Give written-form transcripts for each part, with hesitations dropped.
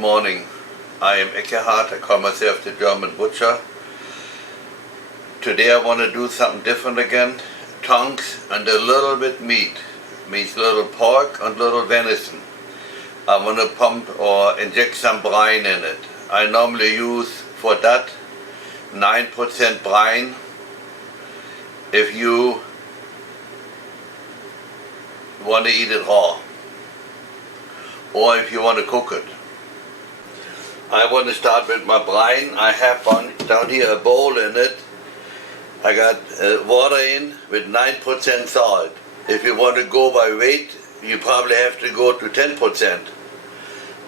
morning. I am Eckhart. I call myself the German butcher. Today I want to do something different again. Tongues and a little bit meat. Means little pork and little venison. I want to pump or inject some brine in it. I normally use for that 9% brine. If you want to eat it raw, or if you want to cook it. I want to start with my brine. I have down here a bowl in it. I got water in with 9% salt. If you want to go by weight, you probably have to go to 10%,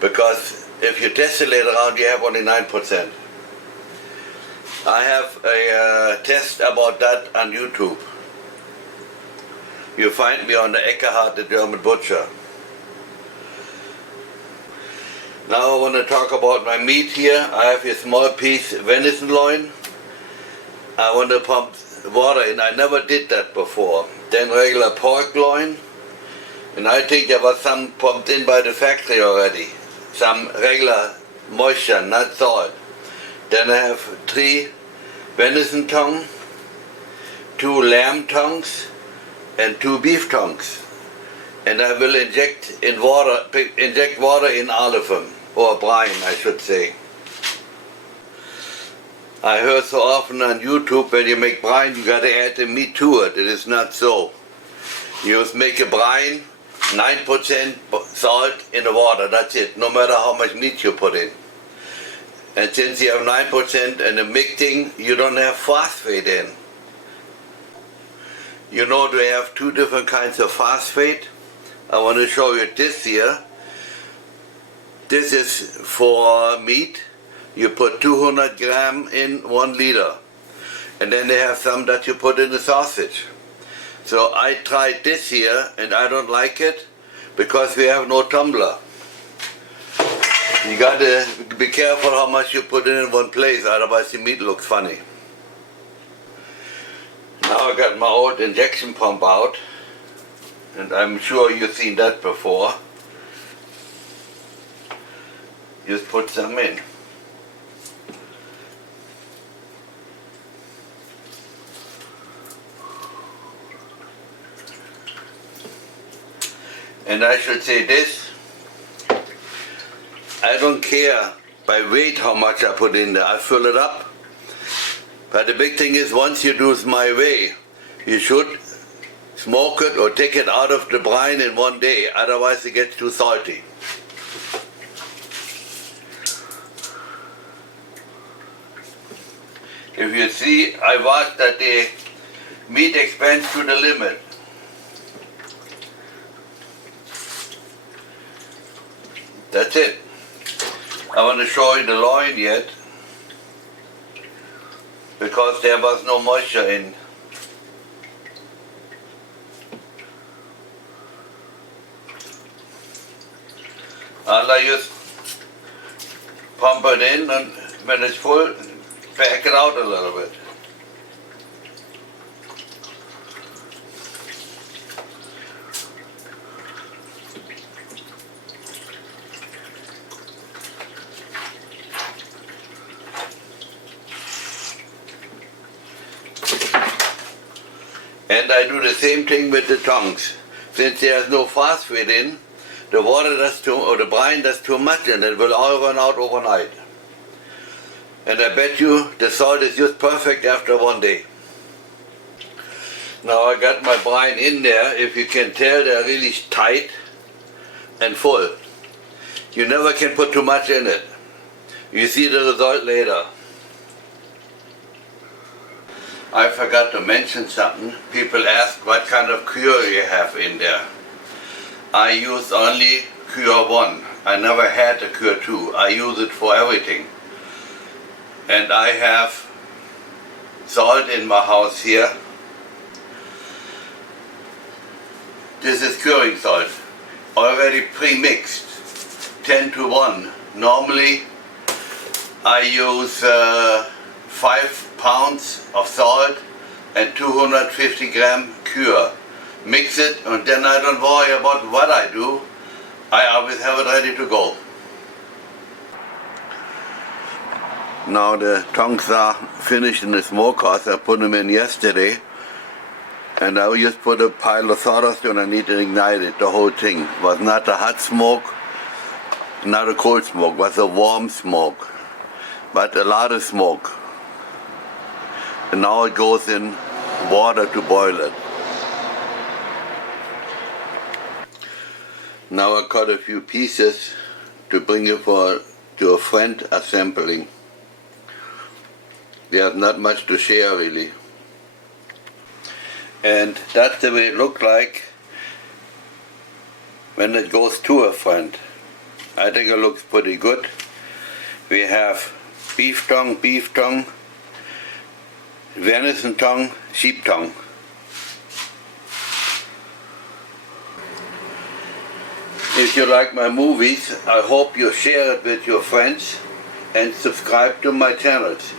because if you distillate around, you have only 9%. I have a test about that on YouTube. You find me on the Eckhart, the German butcher. Now I want to talk about my meat here. I have a small piece venison loin. I want to pump water in. I never did that before. Then regular pork loin. And I think there was some pumped in by the factory already. Some regular moisture, not salt. Then I have 3 venison tongues, 2 lamb tongues, and 2 beef tongues. And I will inject water in all of them, or brine I should say. I heard so often on YouTube, when you make brine you gotta add the meat to it. It is not so. You just make a brine, 9% salt in the water, that's it, no matter how much meat you put in. And since you have 9% and the mixing, you don't have phosphate in. You know they have 2 different kinds of phosphate. I want to show you this here. This is for meat. You put 200 grams in 1 liter. And then they have some that you put in the sausage. So I tried this here and I don't like it because we have no tumbler. You got to be careful how much you put in one place, otherwise the meat looks funny. Now I got my old injection pump out, and I'm sure you've seen that before. Just put some in. And I should say this, I don't care by weight how much I put in there, I fill it up. But the big thing is, once you do it my way, you should smoke it or take it out of the brine in 1 day, otherwise it gets too salty. If you see, I watched that the meat expands to the limit. That's it. I want to show you the loin yet, because there was no moisture in. And I just pump it in, and when it's full, back it out a little bit. And I do the same thing with the tongues. Since there's no phosphate in, the water does too, or the brine does too much, and it will all run out overnight. And I bet you the salt is just perfect after 1 day. Now I got my brine in there. If you can tell, they're really tight and full. You never can put too much in it. You see the result later. I forgot to mention something. People ask what kind of cure you have in there. I use only cure 1. I never had a cure 2. I use it for everything. And I have salt in my house here. This is curing salt, already pre-mixed, 10 to 1. Normally I use 5 pounds of salt and 250 gram cure. Mix it, and then I don't worry about what I do. I always have it ready to go. Now the tongues are finished in the smokehouse. I put them in yesterday. And I just put a pile of sawdust and I need to ignite it, the whole thing. It was not a hot smoke, not a cold smoke, it was a warm smoke. But a lot of smoke. And now it goes in water to boil it. Now I cut a few pieces to bring it to a friend assembling. There's not much to share really. And that's the way it looked like when it goes to a friend. I think it looks pretty good. We have beef tongue, venison tongue, sheep tongue. If you like my movies, I hope you share it with your friends and subscribe to my channels.